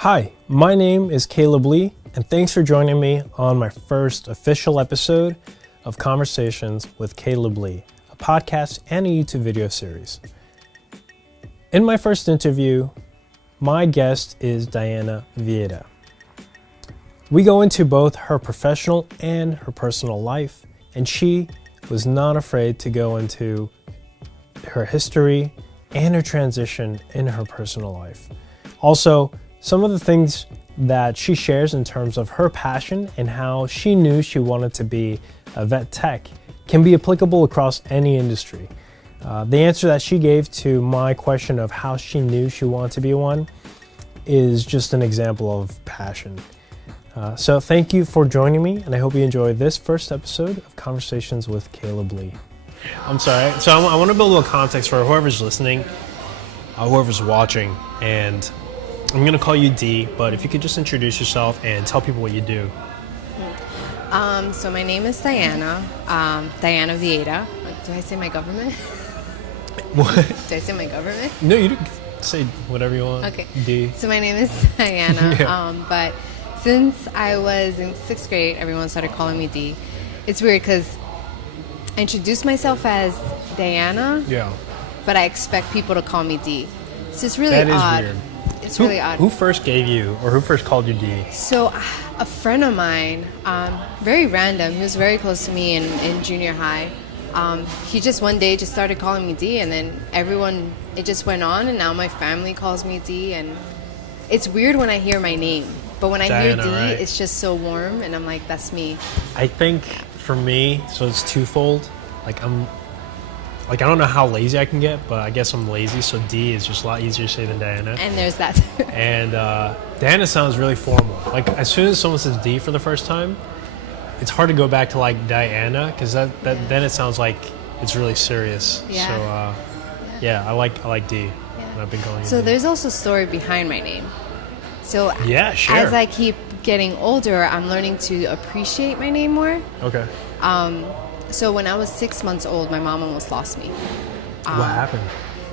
Hi, my name is Caleb Lee, and thanks for joining me on my first official episode of Conversations with Caleb Lee, a podcast and a YouTube video series. In my first interview, my guest is Dayhanna Vieda. We go into both her professional and her personal life, and she was not afraid to go into her history and her transition in her personal life. Also, some of the things that she shares in terms of her passion and how she knew she wanted to be a vet tech can be applicable across any industry. The answer that she gave to my question of how she knew she wanted to be one is just an example of passion. So thank you for joining me, and I hope you enjoy this first episode of Conversations with Caleb Lee. I'm sorry, so I want to build a little context for whoever's listening, whoever's watching, and I'm going to call you D, but if you could just introduce yourself and tell people what you do. So my name is Dayhanna, Dayhanna Vieda. Do I say my government? What? Do I say my government? No, you can say whatever you want. Okay. D. So my name is Dayhanna, Yeah. but since I was in 6th grade, everyone started calling me D. It's weird because I introduced myself as Dayhanna, Yeah. but I expect people to call me D. So it's really That is odd. weird. It's really odd. Who first gave you, or who first called you D? So a friend of mine, very random, he was very close to me in junior high. He just one day just started calling me D, and then it just went on, and now my family calls me D, and it's weird when I hear my name. But when I hear Dayhanna, D, right? it's just so warm, and I'm like, that's me. I think for me, so it's twofold. I don't know how lazy I can get, but I guess I'm lazy, so D is just a lot easier to say than Dayhanna. And there's that. And Dayhanna sounds really formal. Like, as soon as someone says D for the first time, it's hard to go back to like Dayhanna, because then it sounds like it's really serious. Yeah. So yeah, I like D. And I've been calling you So D. there's also a story behind my name. So Yeah, sure. as I keep getting older, I'm learning to appreciate my name more. Okay. So when I was 6 months old, my mom almost lost me. What happened?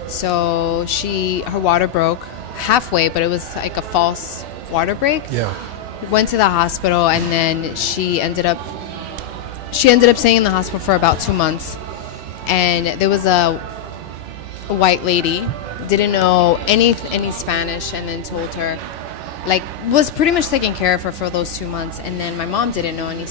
So her water broke halfway, but it was like a false water break. Yeah. Went to the hospital, and then she ended up staying in the hospital for about 2 months. And there was a white lady, didn't know any Spanish, and then told her, was pretty much taking care of her for those 2 months. And then my mom didn't know any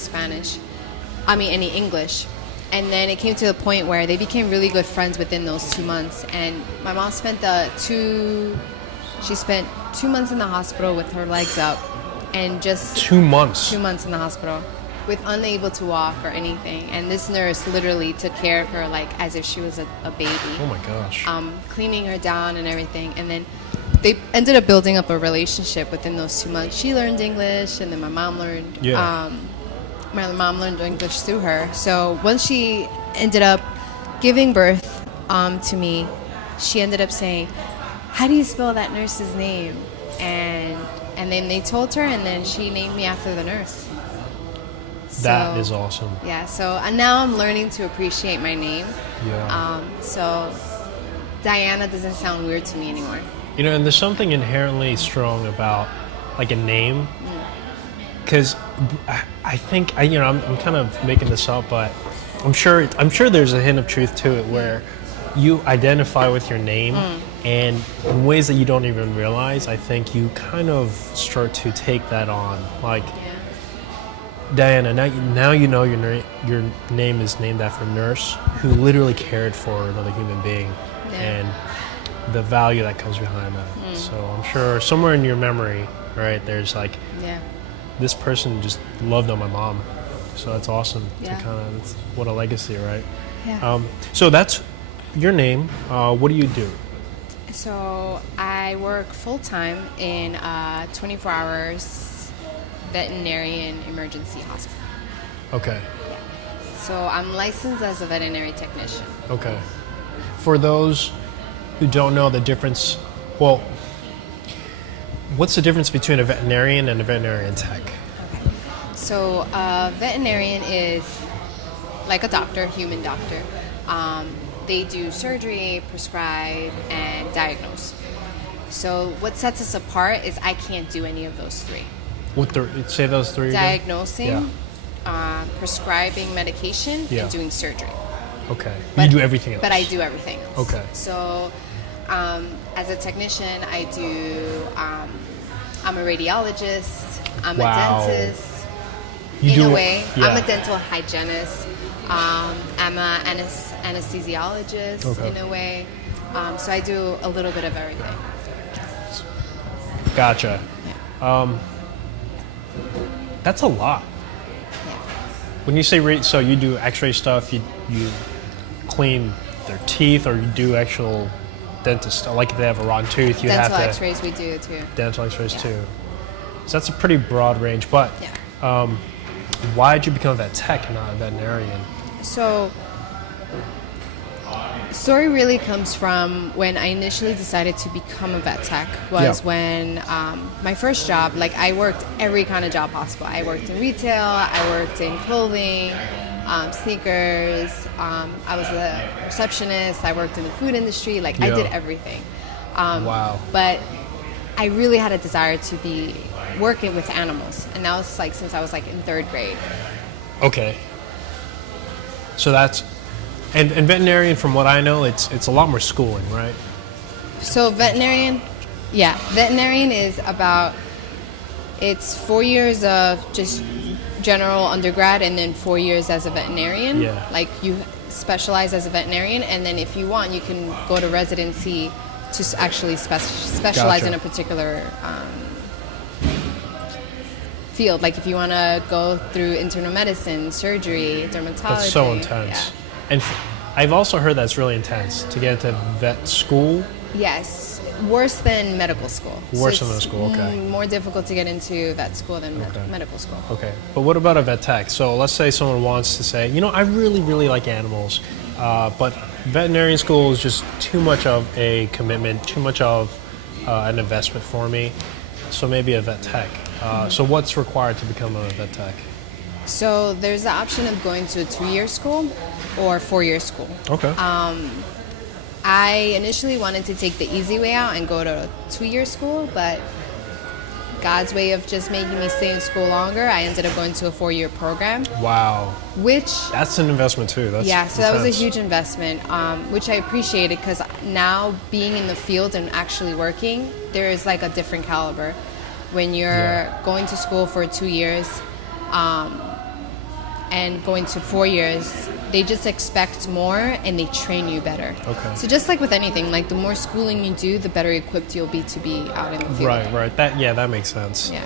English. And then it came to the point where they became really good friends within those 2 months. And my mom spent 2 months in the hospital with her legs up, and just 2 months. 2 months in the hospital with unable to walk or anything. And this nurse literally took care of her like as if she was a baby. Oh my gosh. Cleaning her down and everything. And then they ended up building up a relationship within those 2 months. She learned English, and then my mom learned English through her. So once she ended up giving birth to me, she ended up saying, "How do you spell that nurse's name?" And then they told her, and then she named me after the nurse. That is awesome. Yeah, and now I'm learning to appreciate my name. Yeah. So Dayhanna doesn't sound weird to me anymore. And there's something inherently strong about like a name, because I think I'm kind of making this up, but I'm sure there's a hint of truth to it where you identify with your name, and in ways that you don't even realize, I think you kind of start to take that on. Like, Dayhanna, now you know your name is named after a nurse who literally cared for another human being, and the value that comes behind that. So I'm sure somewhere in your memory, right, there's like, this person just loved on my mom. So that's awesome. Yeah. That's what a legacy, right? Yeah. So that's your name. What do you do? So I work full-time in 24 hours veterinarian emergency hospital. Okay. Yeah. So I'm licensed as a veterinary technician. Okay. For those who don't know the difference, well, what's the difference between a veterinarian and a veterinarian tech? Okay. So a veterinarian is like a doctor, human doctor. They do surgery, prescribe, and diagnose. So what sets us apart is I can't do any of those three. Say those three again? Diagnosing, prescribing medication, and doing surgery. Okay. You do everything else. But I do everything else. Okay. So as a technician, I do, I'm a radiologist, I'm a dentist. In a way, I'm a dental hygienist. I'm an anesthesiologist in a way. So I do a little bit of everything. Gotcha. Yeah. That's a lot. Yeah. When you say so you do X-ray stuff, you clean their teeth, or you do actual dentist stuff, like if they have a rotten tooth, you have to. Dental X-rays we do too. Dental X-rays too. So that's a pretty broad range. But yeah. Why did you become a vet tech and not a veterinarian? So, the story really comes from when I initially decided to become a vet tech. Was when my first job, like I worked every kind of job possible. I worked in retail, I worked in clothing, sneakers. I was a receptionist. I worked in the food industry. Like I did everything. Wow. But I really had a desire to be working with animals, and that was like since I was like in 3rd grade. Okay. So that's and veterinarian, from what I know, it's a lot more schooling, right? So veterinarian is about, it's 4 years of just general undergrad and then 4 years as a veterinarian. Yeah. Like you specialize as a veterinarian, and then if you want, you can go to residency to actually specialize in a particular field. Like if you want to go through internal medicine, surgery, dermatology. That's so intense. Yeah. And I've also heard that's really intense to get into vet school. Yes, worse than medical school. Worse than medical school, okay. More difficult to get into vet school than medical school. Okay, but what about a vet tech? So let's say someone wants to say, I really, really like animals, but veterinarian school is just too much of a commitment, too much of an investment for me. So maybe a vet tech. So what's required to become a vet tech? So there's the option of going to a 3-year school or 4-year school. Okay. I initially wanted to take the easy way out and go to a 2-year school, but God's way of just making me stay in school longer, I ended up going to a 4-year program. Wow. That's an investment too. That's so that was a huge investment, which I appreciated, because now being in the field and actually working, there is like a different caliber. When you're going to school for 2 years and going to 4 years, they just expect more and they train you better. Okay. So just like with anything, like the more schooling you do, the better equipped you'll be to be out in the field. Right. That makes sense. Yeah.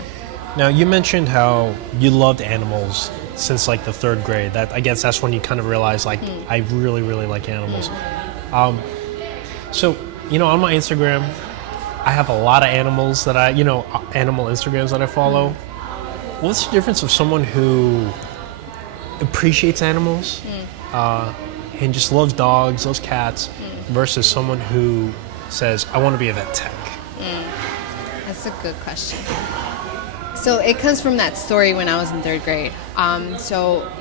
Now, you mentioned how you loved animals since like the 3rd grade. That, I guess that's when you kind of realized like I really, really like animals. So, on my Instagram, I have a lot of animals that animal Instagrams that I follow. What's the difference of someone who appreciates animals and just loves dogs, loves cats, versus someone who says, I want to be a vet tech? That's a good question. So it comes from that story when I was in 3rd grade. So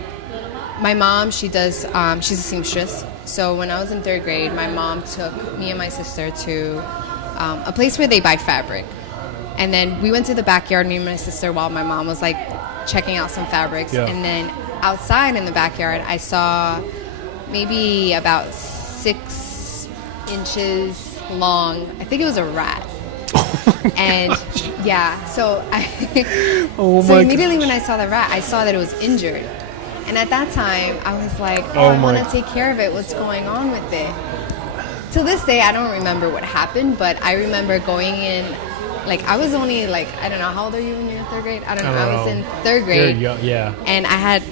my mom, she's a seamstress. So when I was in 3rd grade, my mom took me and my sister to a place where they buy fabric. And then we went to the backyard, me and my sister, while my mom was like checking out some fabrics. Yeah. And then outside in the backyard, I saw maybe about 6 inches long. I think it was a rat. And so immediately when I saw the rat, I saw that it was injured. And at that time, I was like, I want to take care of it. What's going on with it? To this day, I don't remember what happened, but I remember going in, like I was only like, I don't know, how old are you when you're in 3rd grade? I don't know. I was in 3rd grade. Yeah. And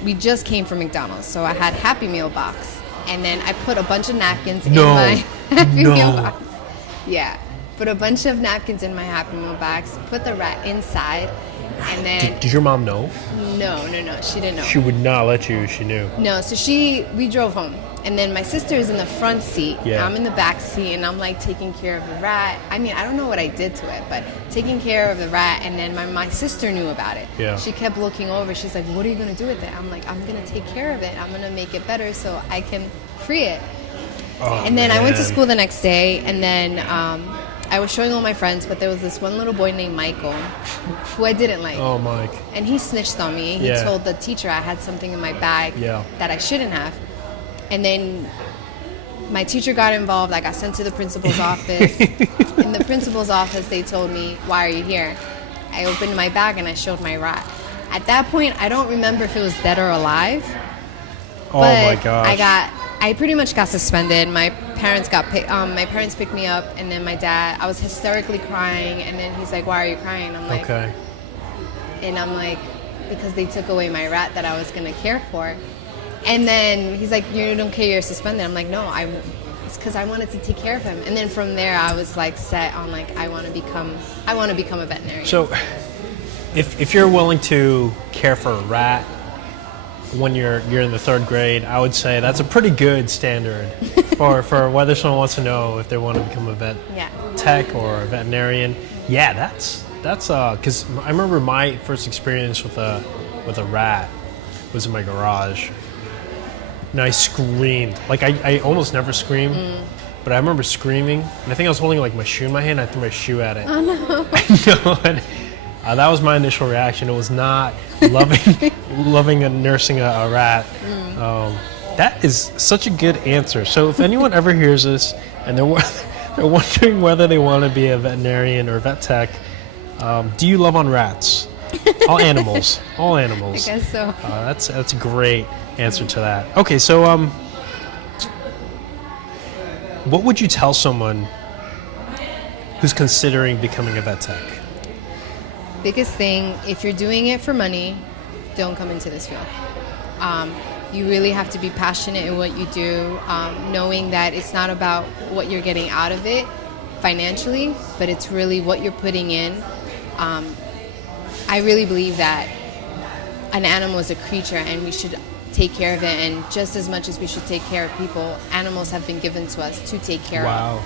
we just came from McDonald's, so I had Happy Meal box. And then I put a bunch of napkins in my Happy Meal box. Yeah. Put a bunch of napkins in my Happy Meal box, put the rat inside, and then... Did your mom know? No, she didn't know. She would not let you, she knew. No, so we drove home. And then my sister is in the front seat, and I'm in the back seat, and I'm like taking care of the rat. I mean, I don't know what I did to it, but taking care of the rat, and then my sister knew about it. Yeah. She kept looking over. She's like, what are you going to do with it? I'm like, I'm going to take care of it. I'm going to make it better so I can free it. And then I went to school the next day, and then I was showing all my friends, but there was this one little boy named Michael who I didn't like. Oh, Mike. And he snitched on me. He told the teacher I had something in my bag that I shouldn't have. And then my teacher got involved. I got sent to the principal's office. In the principal's office, they told me, "Why are you here?" I opened my bag and I showed my rat. At that point, I don't remember if it was dead or alive. Oh my gosh. I pretty much got suspended. My parents picked me up, and then my dad, I was hysterically crying, and then he's like, "Why are you crying?" I'm like, okay. And I'm like, because they took away my rat that I was going to care for. And then he's like, "You don't care, you're suspended." I'm like, "No, it's because I wanted to take care of him." And then from there, I was like set on like, I want to become a veterinarian. So if you're willing to care for a rat when you're in the 3rd grade, I would say that's a pretty good standard for whether someone wants to know if they want to become a vet tech or a veterinarian. Yeah, that's because I remember my first experience with a rat was in my garage. And I screamed. Like, I almost never scream, but I remember screaming. And I think I was holding, like, my shoe in my hand. I threw my shoe at it. Oh, no. I know. And, that was my initial reaction. It was not loving and nursing a rat. That is such a good answer. So if anyone ever hears this and they're wondering whether they want to be a veterinarian or vet tech, do you love on rats? All animals. All animals. I guess so. That's a great answer to that. Okay, so what would you tell someone who's considering becoming a vet tech? Biggest thing, if you're doing it for money, don't come into this field. You really have to be passionate in what you do, knowing that it's not about what you're getting out of it financially, but it's really what you're putting in. I really believe that an animal is a creature and we should take care of it, and just as much as we should take care of people, animals have been given to us to take care of.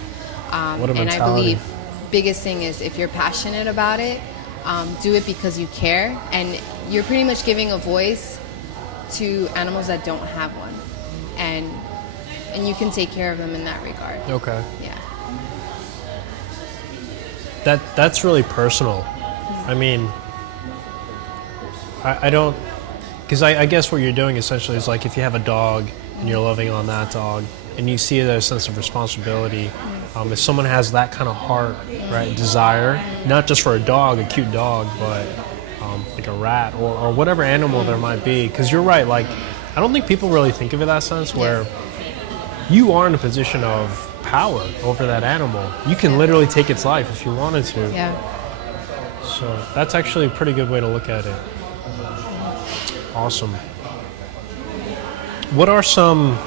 What a mentality. And I believe biggest thing is if you're passionate about it, do it because you care, and you're pretty much giving a voice to animals that don't have one, and you can take care of them in that regard. Okay. Yeah. That's really personal. I mean, I don't, because I guess what you're doing essentially is like if you have a dog and you're loving on that dog and you see there's a sense of responsibility, if someone has that kind of heart, right, desire, not just for a dog, a cute dog, but like a rat or whatever animal there might be, because you're right, like I don't think people really think of it that sense where you are in a position of power over that animal. You can literally take its life if you wanted to. Yeah. So that's actually a pretty good way to look at it. Awesome. What are some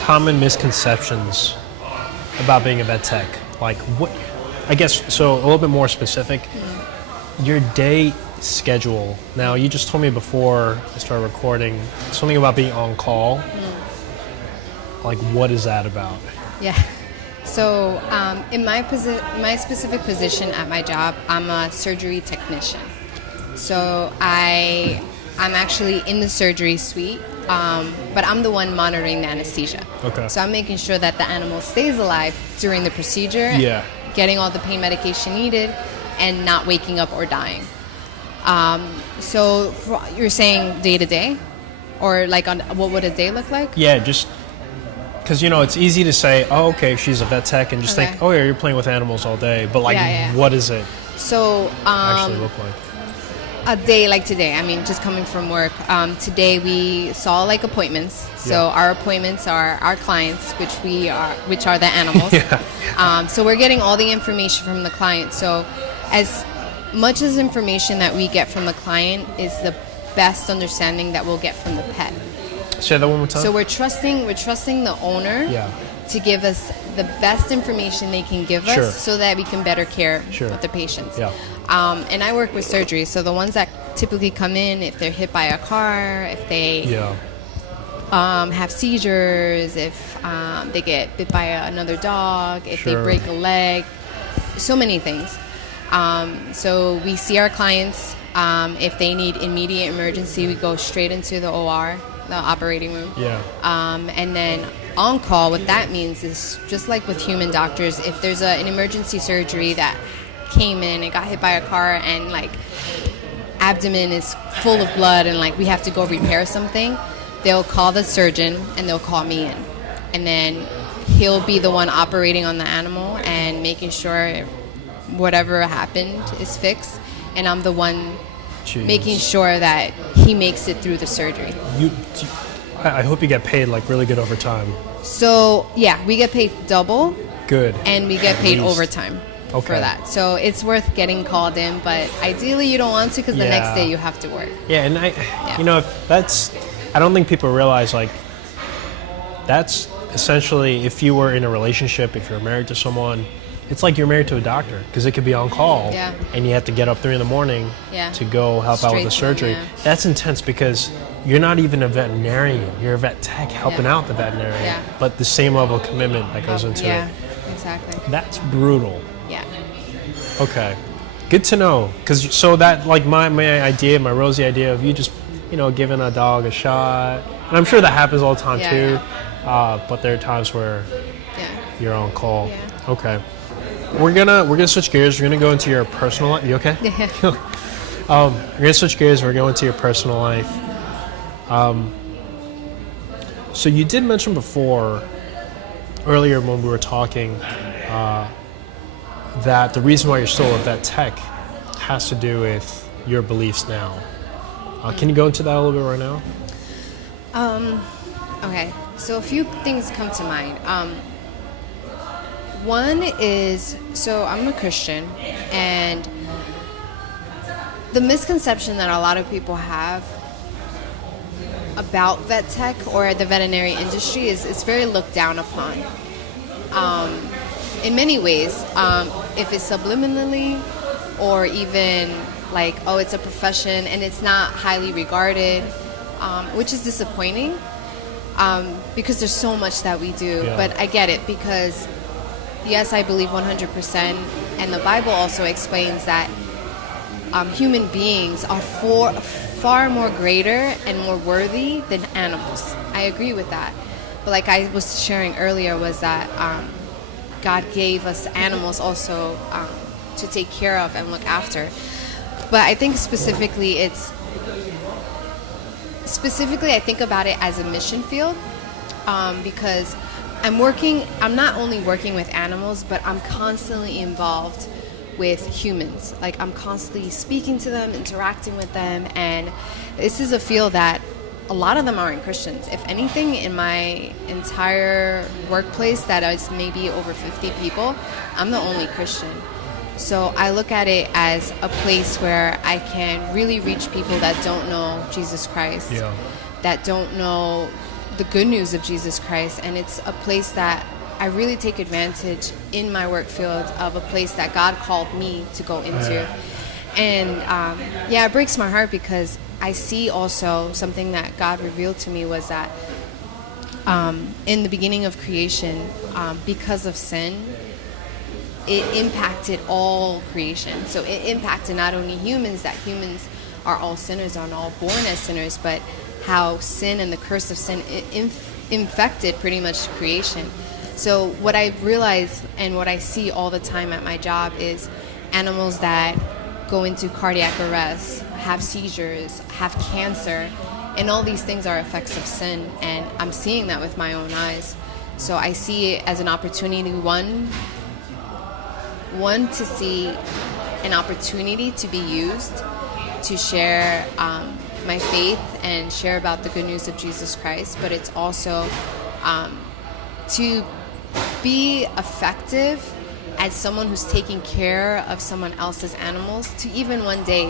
common misconceptions about being a vet tech? Like what, I guess, so a little bit more specific, your day schedule. Now you just told me before I started recording something about being on call. Like what is that about? Yeah. So in my specific position at my job, I'm a surgery technician. So I'm actually in the surgery suite, but I'm the one monitoring the anesthesia. Okay. So I'm making sure that the animal stays alive during the procedure, getting all the pain medication needed, and not waking up or dying. So you're saying day to day? Or like on what would a day look like? Yeah, just because, you know, it's easy to say, oh, okay, she's a vet tech, and just think, oh, yeah, you're playing with animals all day. But, like, what does it actually look like? A day like today, I mean, just coming from work. Today we saw, like, appointments. So our appointments are our clients, which are the animals. So we're getting all the information from the client. So as much as information that we get from the client is the best understanding that we'll get from the pet. Say that one more time. So we're trusting the owner to give us the best information they can give us so that we can better care with the patients. And I work with surgery, so the ones that typically come in, if they're hit by a car, if they have seizures, if they get bit by another dog, if they break a leg, so many things. So we see our clients. If they need immediate emergency, we go straight into the OR, the operating room. And then on call, what that means is just like with human doctors, if there's an emergency surgery that came in and got hit by a car and like abdomen is full of blood and like we have to go repair something, they'll call the surgeon and they'll call me in, and then he'll be the one operating on the animal and making sure whatever happened is fixed, and I'm the one making sure that he makes it through the surgery. I hope you get paid like really good overtime. So yeah, we get paid double. Good. And we get paid overtime for that. So it's worth getting called in, but ideally you don't want to, because the next day you have to work. Yeah, and you know, I don't think people realize, like, that's essentially, if you were in a relationship, if you're married to someone, it's like you're married to a doctor, because it could be on call, and you have to get up 3 in the morning to go help out with the surgery. That's intense, because you're not even a veterinarian. You're a vet tech helping out the veterinarian, but the same level of commitment that goes into it. Yeah, exactly. That's brutal. Yeah. Okay. Good to know, because so that, like, my idea, my rosy idea of you just, you know, giving a dog a shot, and I'm sure that happens all the time too, but there are times where you're on call. Yeah. Okay. We're gonna switch gears. We're gonna go into your personal life. You okay? Yeah. We're gonna switch gears. We're going to your personal life. So you did mention before, earlier when we were talking, that the reason why you're still a vet tech has to do with your beliefs now. Can you go into that a little bit right now? Okay. So a few things come to mind. One is, so I'm a Christian, and the misconception that a lot of people have about vet tech or the veterinary industry is it's very looked down upon. In many ways, if it's subliminally or even like, oh, it's a profession and it's not highly regarded, which is disappointing, because there's so much that we do. But I get it, because yes, I believe 100%, and the Bible also explains that human beings are far more greater and more worthy than animals. I agree with that. But like I was sharing earlier, was that God gave us animals also to take care of and look after. But I think specifically I think about it as a mission field, because I'm not only working with animals, but I'm constantly involved with humans. Like, I'm constantly speaking to them, interacting with them, and this is a field that a lot of them aren't Christians. If anything, in my entire workplace that is maybe over 50 people, I'm the only Christian. So I look at it as a place where I can really reach people that don't know Jesus Christ, that don't know the good news of Jesus Christ, and it's a place that I really take advantage in my work field of, a place that God called me to go into. And it breaks my heart, because I see also something that God revealed to me was that in the beginning of creation, because of sin, it impacted all creation. So it impacted not only humans, that humans are all sinners, are all born as sinners, but how sin and the curse of sin infected pretty much creation. So what I've realized and what I see all the time at my job is animals that go into cardiac arrest, have seizures, have cancer, and all these things are effects of sin, and I'm seeing that with my own eyes. So I see it as an opportunity, one to see an opportunity to be used to share my faith and share about the good news of Jesus Christ, but it's also to be effective as someone who's taking care of someone else's animals, to even one day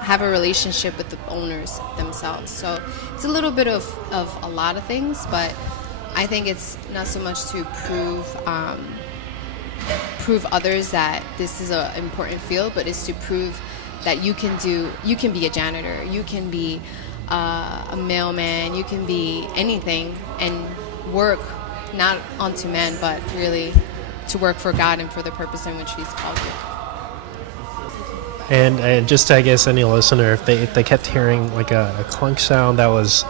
have a relationship with the owners themselves. So it's a little bit of a lot of things, but I think it's not so much to prove others that this is an important field, but it's to prove that you can be a janitor, you can be a mailman, you can be anything, and work not unto man, but really to work for God and for the purpose in which He's called you. And just to, I guess, any listener, if they kept hearing like a clunk sound, that was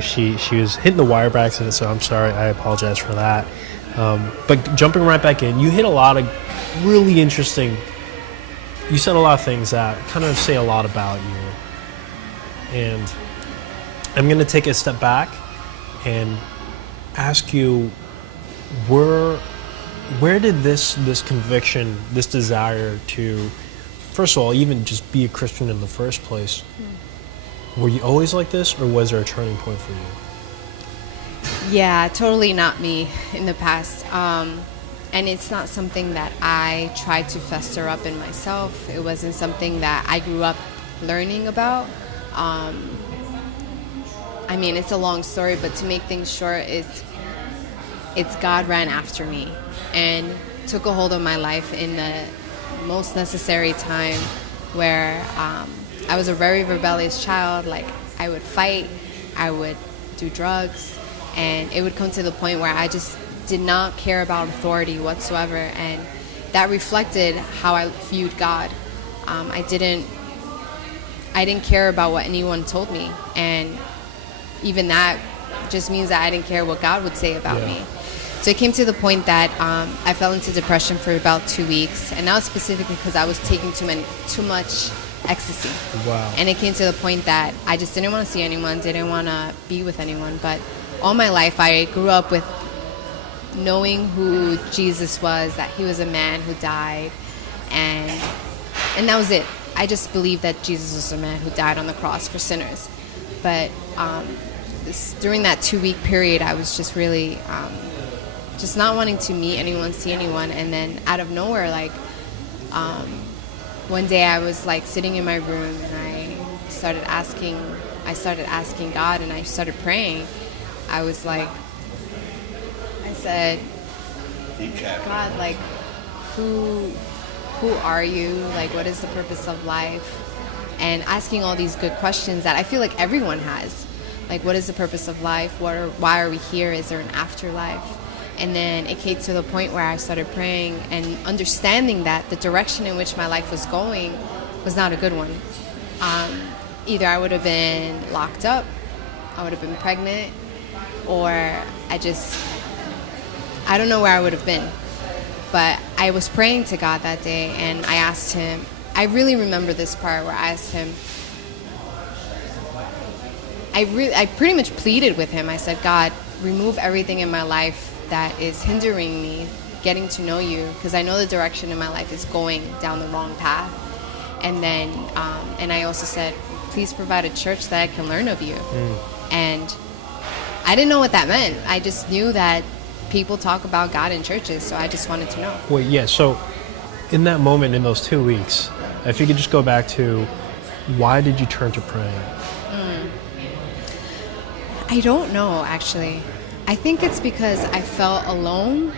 she was hitting the wire by accident, so I'm sorry. I apologize for that. But jumping right back in, you hit a lot of really interesting. You said a lot of things that kind of say a lot about you, and I'm going to take a step back and ask you, where did this conviction, this desire to, first of all, even just be a Christian in the first place, were you always like this, or was there a turning point for you? Yeah, totally not me in the past. And it's not something that I tried to fester up in myself. It wasn't something that I grew up learning about. I mean, it's a long story, but to make things short, it's God ran after me and took a hold of my life in the most necessary time where I was a very rebellious child. Like, I would fight, I would do drugs, and it would come to the point where I just did not care about authority whatsoever, and that reflected how I viewed God. I didn't care about what anyone told me, and even that just means that I didn't care what God would say about me. So it came to the point that I fell into depression for about 2 weeks, and that was specifically because I was taking too much ecstasy. Wow. And it came to the point that I just didn't want to see anyone, didn't want to be with anyone. But all my life, I grew up with knowing who Jesus was, that he was a man who died, and that was it. I just believed that Jesus was a man who died on the cross for sinners. But during that 2-week period, I was just really just not wanting to meet anyone, see anyone. And then out of nowhere, like one day I was like sitting in my room, and I started asking God, and I started praying. I said, God, like, who are you? Like, what is the purpose of life? And asking all these good questions that I feel like everyone has. Like, what is the purpose of life? Why are we here? Is there an afterlife? And then it came to the point where I started praying and understanding that the direction in which my life was going was not a good one. Either I would have been locked up, I would have been pregnant, or I don't know where I would have been. But I was praying to God that day, and I asked him, I really remember this part where I asked him, I pretty much pleaded with him. I said, God, remove everything in my life that is hindering me getting to know you, because I know the direction in my life is going down the wrong path. And then, and I also said, please provide a church that I can learn of you. And I didn't know what that meant. I just knew that people talk about God in churches, so I just wanted to know. Wait, yeah, so in that moment, in those 2 weeks, if you could just go back to, why did you turn to praying? I don't know, actually. I think it's because I felt alone.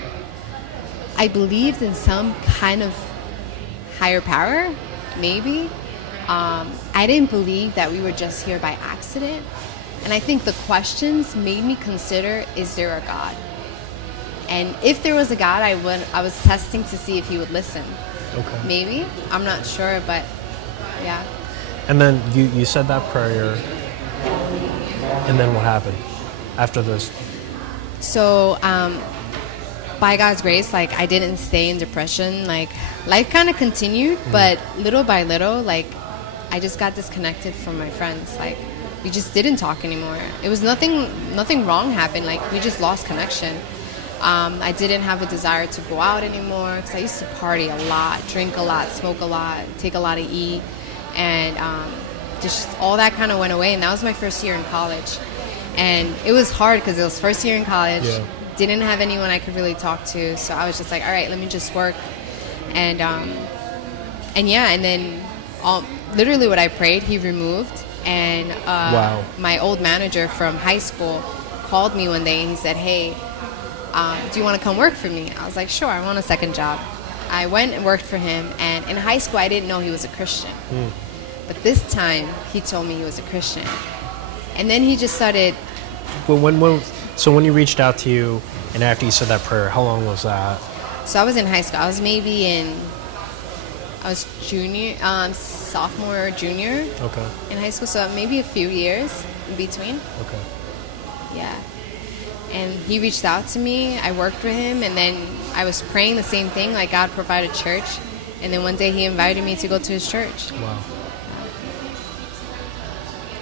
I believed in some kind of higher power, maybe. I didn't believe that we were just here by accident. And I think the questions made me consider, is there a God? And if there was a God, I was testing to see if he would listen. Okay. Maybe. I'm not sure, but yeah. And then you said that prayer, and then what happened after this? So, by God's grace, like, I didn't stay in depression. Like, life kind of continued, but little by little, like, I just got disconnected from my friends. Like, we just didn't talk anymore. It was nothing wrong happened. Like, we just lost connection. I didn't have a desire to go out anymore, because I used to party a lot, drink a lot, smoke a lot, take a lot to eat, and just all that kind of went away. And that was my first year in college. And it was hard because it was first year in college. Yeah. Didn't have anyone I could really talk to, so I was just like, all right, let me just work. And yeah, and then literally what I prayed, he removed. And wow. My old manager from high school called me one day, and he said, hey, do you want to come work for me? I was like, sure, I want a second job. I went and worked for him, and in high school I didn't know he was a Christian. But this time he told me he was a Christian. And then he just started. Well, when he reached out to you, and after you said that prayer, how long was that? So I was in high school. I was junior, sophomore or junior. Okay. In high school, so maybe a few years in between. Okay. Yeah. And he reached out to me. I worked with him, and then I was praying the same thing, like God provided church. And then one day he invited me to go to his church. Wow.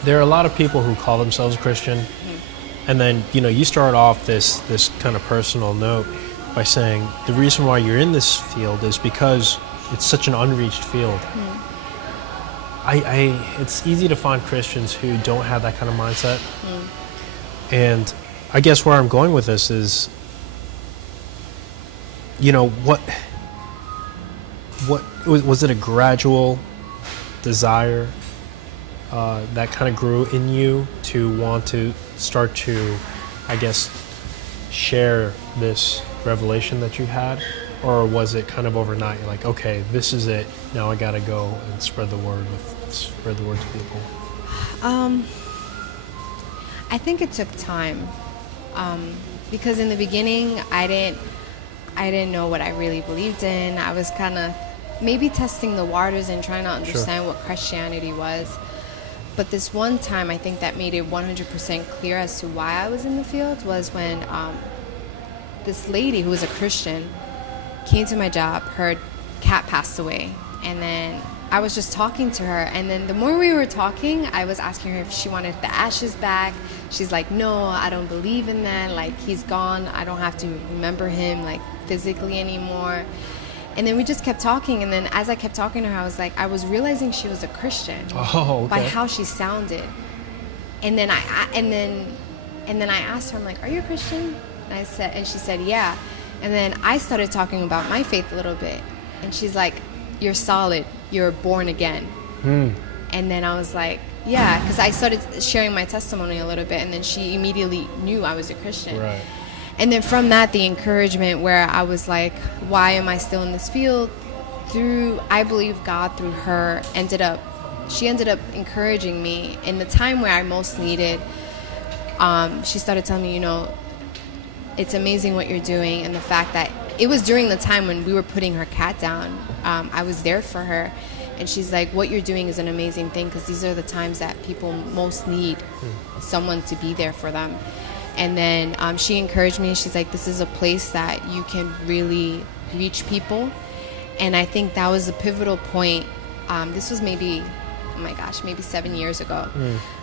There are a lot of people who call themselves Christian, and then, you know, you start off this kind of personal note by saying the reason why you're in this field is because it's such an unreached field. It's easy to find Christians who don't have that kind of mindset. And I guess where I'm going with this is, you know, what was it a gradual desire that kind of grew in you to want to start to, I guess, share this revelation that you had? Or was it kind of overnight? You're like, okay, this is it. Now I got to go and spread the word to people. I think it took time, because in the beginning I didn't know what I really believed in. I was kind of maybe testing the waters and trying to understand what Christianity was. But this one time, I think that made it 100% clear as to why I was in the field was when this lady who was a Christian came to my job. Her cat passed away, and then I was just talking to her, and then the more we were talking, I was asking her if she wanted the ashes back. She's like, no, I don't believe in that. Like, he's gone. I don't have to remember him, like, physically anymore. And then we just kept talking, and then as I kept talking to her, I was realizing she was a Christian by how she sounded. And then I asked her, I'm like, are you a Christian? And she said, yeah. And then I started talking about my faith a little bit, and she's like, you're solid. You're born again. And then I was like, yeah, because I started sharing my testimony a little bit, and then she immediately knew I was a Christian. Right. And then from that, the encouragement where I was like, why am I still in this field? I believe God through her she ended up encouraging me in the time where I most needed. She started telling me, you know, it's amazing what you're doing, and the fact that it was during the time when we were putting her cat down. I was there for her, and she's like, what you're doing is an amazing thing, because these are the times that people most need someone to be there for them. And then she encouraged me. She's like, this is a place that you can really reach people. And I think that was a pivotal point. This was maybe 7 years ago.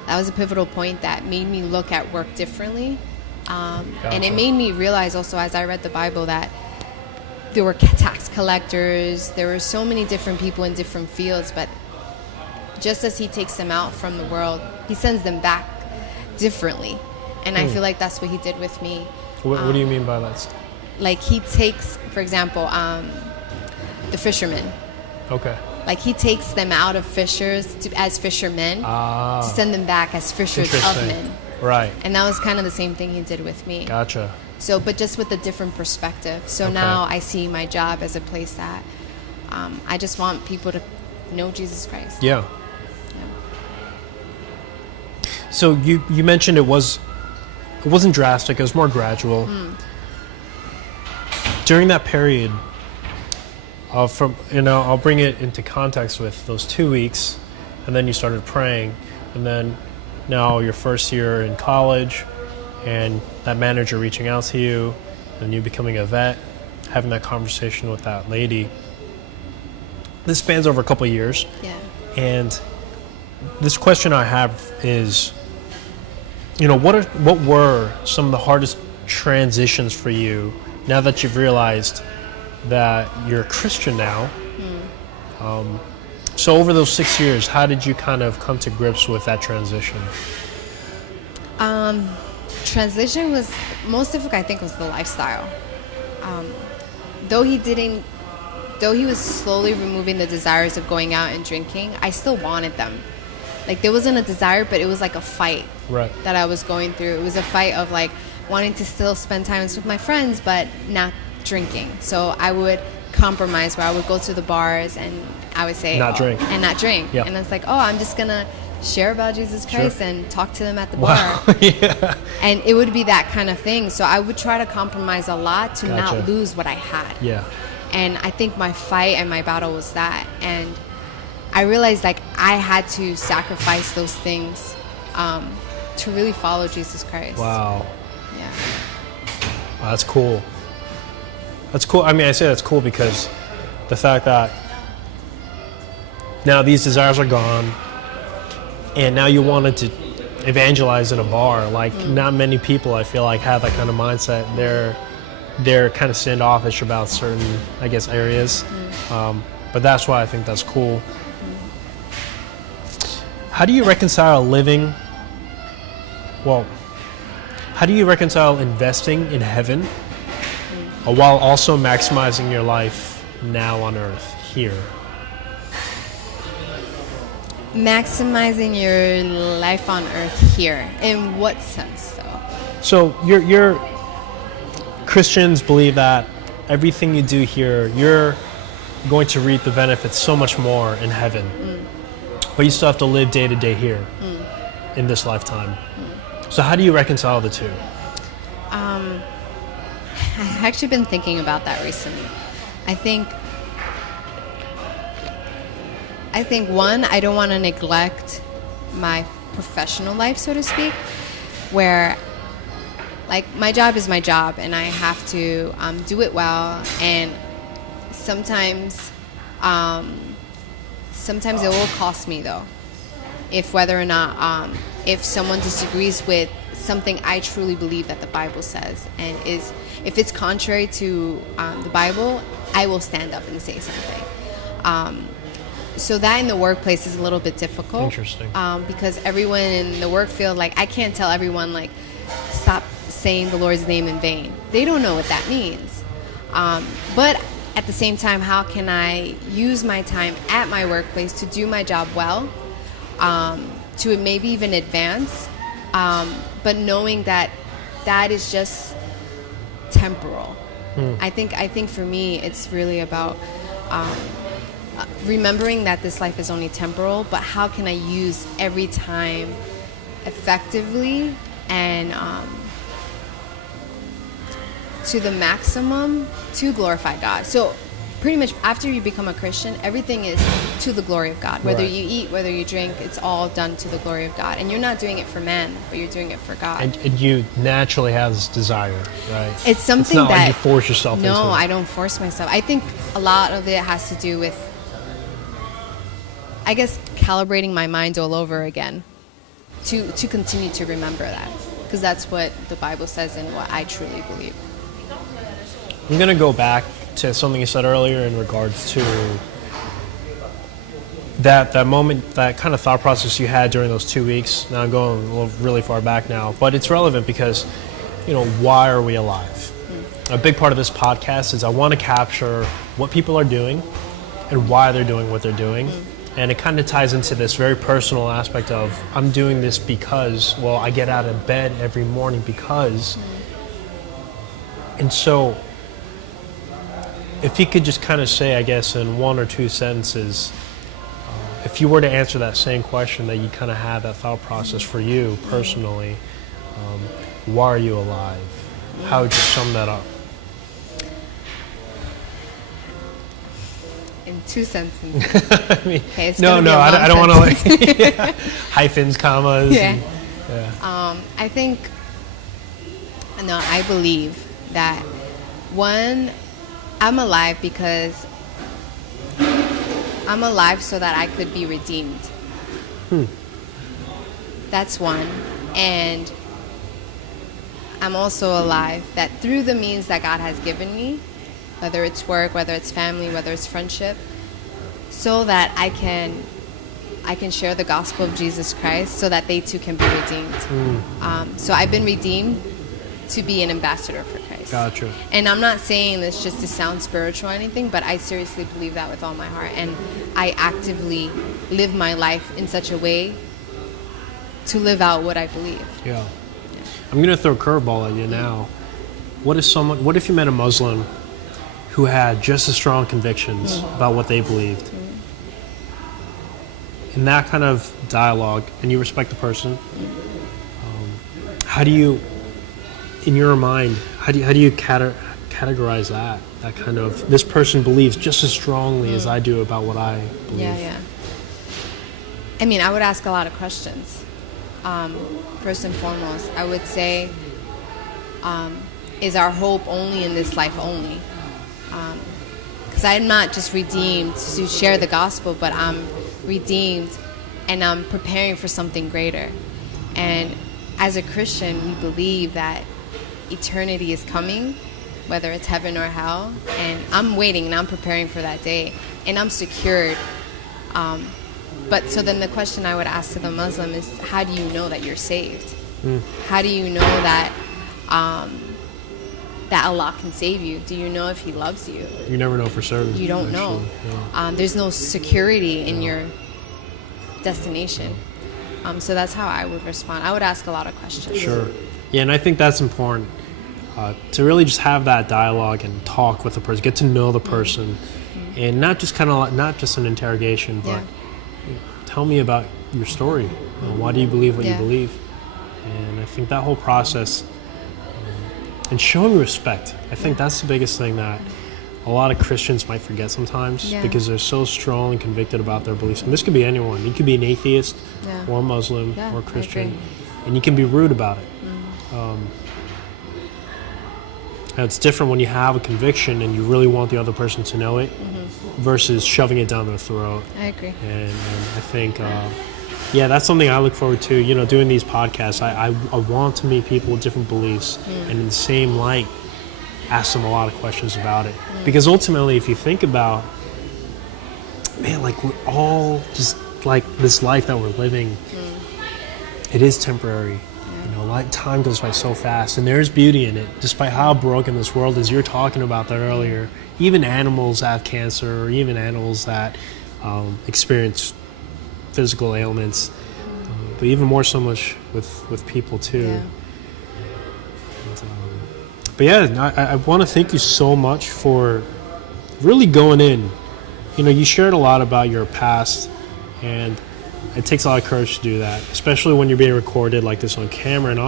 That was a pivotal point that made me look at work differently. And it made me realize also, as I read the Bible, that there were tax collectors. There were so many different people in different fields. But just as he takes them out from the world, he sends them back differently. And I feel like that's what he did with me. What do you mean by that? Like, he takes, for example, the fishermen. Okay. Like, he takes them out of fishers as fishermen to send them back as fishers of men. Right. And that was kind of the same thing he did with me. Gotcha. So, but just with a different perspective. So now I see my job as a place that I just want people to know Jesus Christ. Yeah. So you mentioned it wasn't drastic. It was more gradual. During that period, I'll bring it into context with those 2 weeks, and then you started praying, and then now your first year in college, and that manager reaching out to you, and you becoming a vet, having that conversation with that lady. This spans over a couple of years. Yeah. And this question I have is, you know, what were some of the hardest transitions for you now that you've realized that you're a Christian now? So over those 6 years, how did you kind of come to grips with that transition? Transition was most difficult, I think, was the lifestyle. Though he was slowly removing the desires of going out and drinking, I still wanted them. Like, there wasn't a desire, but it was like a fight that I was going through. It was a fight of like wanting to still spend time with my friends, but not drinking. So I would compromise where I would go to the bars and I would say not drink. Yeah. And it's like, I'm just gonna share about Jesus Christ and talk to them at the bar. Yeah. And it would be that kind of thing. So I would try to compromise a lot to not lose what I had. Yeah. And I think my fight and my battle was that. And I realized like I had to sacrifice those things to really follow Jesus Christ. Wow. Yeah. Wow, that's cool. That's cool. I mean, I say that's cool because the fact that now these desires are gone, and now you wanted to evangelize in a bar. Like, not many people, I feel like, have that kind of mindset. They're kind of standoffish about certain, I guess, areas. But that's why I think that's cool. How do you reconcile investing in heaven while also maximizing your life now on earth, here? Maximizing your life on earth here. In what sense, though? So you're Christians believe that everything you do here, you're going to reap the benefits so much more in heaven. But you still have to live day to day here in this lifetime. So how do you reconcile the two? I've actually been thinking about that recently. I think one, I don't want to neglect my professional life, so to speak, where like my job is my job and I have to do it well, and sometimes it will cost me though, if whether or not if someone disagrees with something I truly believe that the Bible says, and if it's contrary to the Bible, I will stand up and say something. So that in the workplace is a little bit difficult. Interesting. Because everyone in the work field, like, I can't tell everyone, like, stop saying the Lord's name in vain. They don't know what that means. But at the same time, how can I use my time at my workplace to do my job well, to maybe even advance, but knowing that that is just temporal. I think for me, it's really about remembering that this life is only temporal, but how can I use every time effectively and to the maximum to glorify God. So pretty much after you become a Christian, everything is to the glory of God. Whether you eat, whether you drink, it's all done to the glory of God. And you're not doing it for man, but you're doing it for God. And you naturally have this desire, right? It's something it's not that like you force yourself into it. No, I don't force myself. I think a lot of it has to do with, I guess, calibrating my mind all over again to continue to remember that, because that's what the Bible says and what I truly believe. I'm going to go back to something you said earlier in regards to that moment, that kind of thought process you had during those 2 weeks. Now I'm going really far back now, but it's relevant because, why are we alive? A big part of this podcast is I want to capture what people are doing and why they're doing what they're doing. And it kind of ties into this very personal aspect of, I'm doing this because, I get out of bed every morning because. And so, if you could just kind of say, I guess, in one or two sentences, if you were to answer that same question that you kind of had, that thought process for you personally, why are you alive? How would you sum that up? In 2 sentences. I mean, okay, it's I don't want to hyphens, commas. Yeah. And, I believe that, one, I'm alive because I'm alive so that I could be redeemed. That's one. And I'm also alive that through the means that God has given me, whether it's work, whether it's family, whether it's friendship, so that I can share the gospel of Jesus Christ so that they too can be redeemed. So I've been redeemed to be an ambassador for Christ. Gotcha. And I'm not saying this just to sound spiritual or anything, but I seriously believe that with all my heart. And I actively live my life in such a way to live out what I believe. Yeah. I'm going to throw a curveball at you now. What if you met a Muslim who had just as strong convictions about what they believed? In that kind of dialogue, and you respect the person, how do you, in your mind, how do you categorize that kind of, this person believes just as strongly as I do about what I believe? Yeah. I mean, I would ask a lot of questions. first and foremost, I would say, is our hope only in this life only? Because I'm not just redeemed to share the gospel, but I'm redeemed and I'm preparing for something greater. And as a Christian, we believe that eternity is coming, whether it's heaven or hell, and I'm waiting and I'm preparing for that day, and I'm secured. But so then the question I would ask to the Muslim is, how do you know that you're saved? How do you know that that Allah can save you? Do you know if He loves you? You never know for certain. You don't know. There's no security in your destination. So that's how I would respond. I would ask a lot of questions. Sure. Yeah, and I think that's important, to really just have that dialogue and talk with the person, get to know the person, and not just not just an interrogation, but tell me about your story. Why do you believe what you believe? And I think that whole process, and showing respect, I think that's the biggest thing that a lot of Christians might forget sometimes, because they're so strong and convicted about their beliefs. And this could be anyone. You could be an atheist or a Muslim or a Christian, and you can be rude about it. It's different when you have a conviction and you really want the other person to know it versus shoving it down their throat. I agree. And I think, that's something I look forward to, doing these podcasts. I want to meet people with different beliefs and in the same light, ask them a lot of questions about it. Because ultimately, if you think about, man, like we're all just like this life that we're living, it is temporary. Time goes by so fast, and there's beauty in it, despite how broken this world is. You're talking about that earlier. Even animals have cancer, or even animals that experience physical ailments, but even more so much with people too. I want to thank you so much for really going in. You shared a lot about your past, and it takes a lot of courage to do that, especially when you're being recorded like this on camera and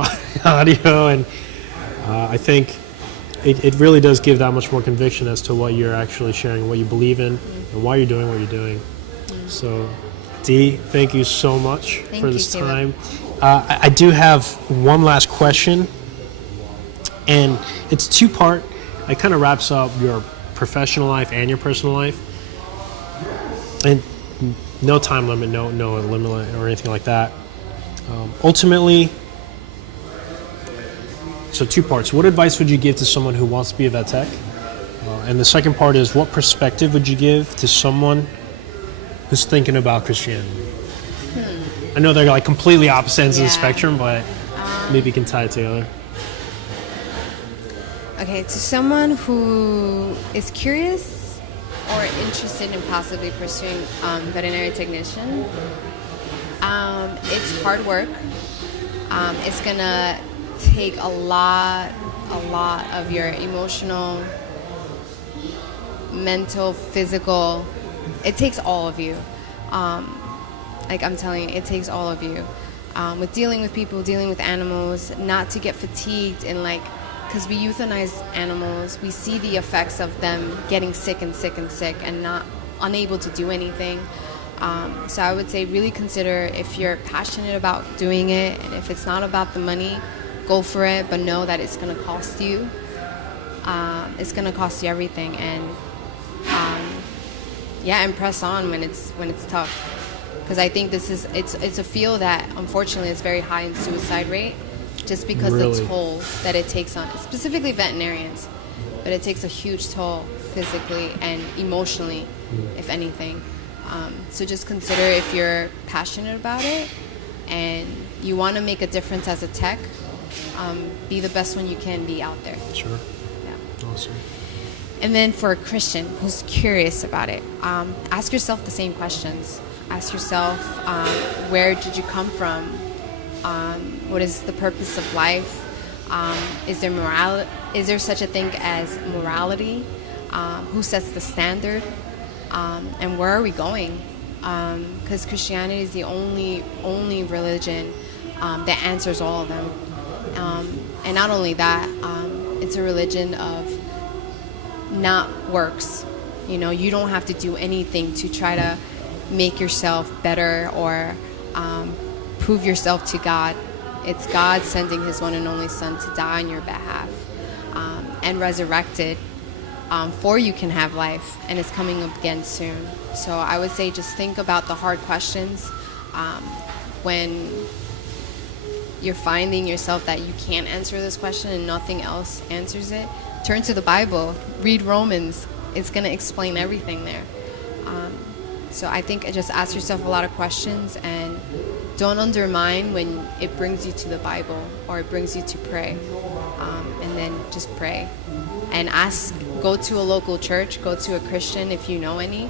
audio. And I think it really does give that much more conviction as to what you're actually sharing, what you believe in, and why you're doing what you're doing. So, Dee, thank you so much for this time. I do have one last question, and it's two-part. It kind of wraps up your professional life and your personal life. And no time limit, no limit or anything like that. Ultimately, so two parts. What advice would you give to someone who wants to be a vet tech? And the second part is, what perspective would you give to someone who's thinking about Christianity? I know they're like completely opposite ends of the spectrum, but maybe you can tie it together. Okay, to someone who is curious or interested in possibly pursuing veterinary technician, it's hard work. It's gonna take a lot of your emotional, mental, physical. It takes all of you. Like I'm telling you, it takes all of you. With dealing with people, dealing with animals, not to get fatigued and because we euthanize animals, we see the effects of them getting sick and not unable to do anything. So I would say really consider if you're passionate about doing it, and if it's not about the money, go for it, but know that it's going to cost you. It's going to cost you everything, and and press on when it's tough. Because I think it's a field that unfortunately is very high in suicide rate, just because the toll that it takes on, specifically veterinarians, but it takes a huge toll physically and emotionally, if anything. So just consider if you're passionate about it and you want to make a difference as a tech, be the best one you can be out there. Sure. Yeah. Awesome. And then for a Christian who's curious about it, ask yourself the same questions. Ask yourself, where did you come from? What is the purpose of life? Is there morality? Is there such a thing as morality? Who sets the standard? And where are we going? Because Christianity is the only religion that answers all of them. And not only that, it's a religion of not works. You don't have to do anything to try to make yourself better or prove yourself to God. It's God sending his one and only son to die on your behalf, and resurrected, for you can have life, and it's coming up again soon. So I would say just think about the hard questions. When you're finding yourself that you can't answer this question and nothing else answers it, turn to the Bible, read Romans. It's going to explain everything there. So I think just ask yourself a lot of questions, and don't undermine when it brings you to the Bible or it brings you to pray. And then just pray. And go to a local church, go to a Christian if you know any,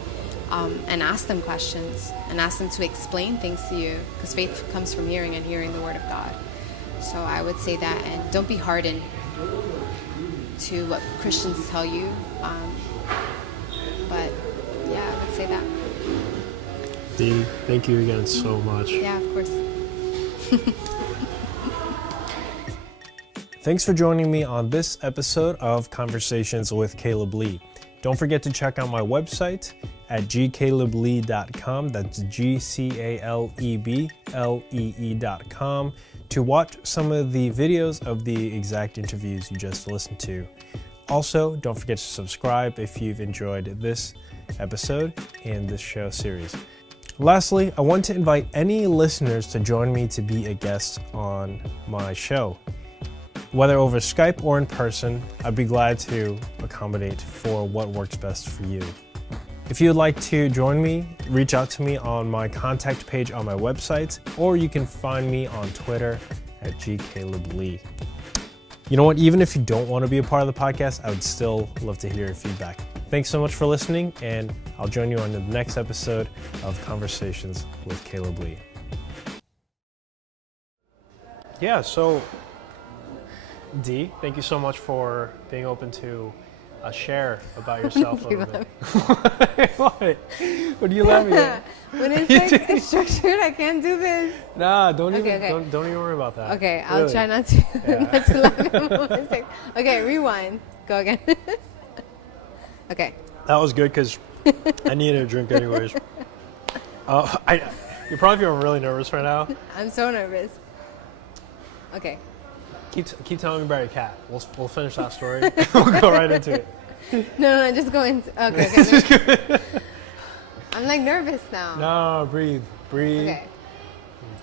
and ask them questions and ask them to explain things to you, because faith comes from hearing, and hearing the word of God. So I would say that, and don't be hardened to what Christians tell you. But yeah, I would say that. Dee, thank you again so much. Yeah, of course. Thanks for joining me on this episode of Conversations with Caleb Lee. Don't forget to check out my website at gcaleblee.com. That's GCALEBLEE.com to watch some of the videos of the exact interviews you just listened to. Also, don't forget to subscribe if you've enjoyed this episode and this show series. Lastly, I want to invite any listeners to join me to be a guest on my show. Whether over Skype or in person, I'd be glad to accommodate for what works best for you. If you'd like to join me, reach out to me on my contact page on my website, or you can find me on Twitter at gcaleblee. You know what? Even if you don't want to be a part of the podcast, I would still love to hear your feedback. Thanks so much for listening, and I'll join you on the next episode of Conversations with Caleb Lee. Yeah, so Dee, thank you so much for being open to share about yourself a little bit. What? What are you laughing at? When it's like structured, I can't do this. Nah, don't even worry about that. Okay, I'll try not to not to laugh at my mistakes. Okay, rewind. Go again. Okay. That was good because I needed a drink anyways. You're probably feeling really nervous right now. I'm so nervous. Okay. Keep telling me about your cat. We'll finish that story. We'll go right into it. No, just go into. Okay. I'm like nervous now. No, breathe. Okay.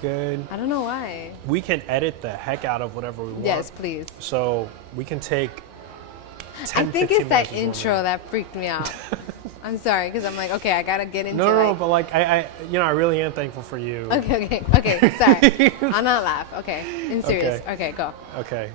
Good. I don't know why. We can edit the heck out of whatever we want. Yes, please. So we can take 10, I think 15 it's that minutes intro that freaked me out. I'm sorry, because I'm like, okay, I gotta get into. No, but like I really am thankful for you. Okay. Sorry, I'll not laugh. Okay, in serious. Okay, go. Okay.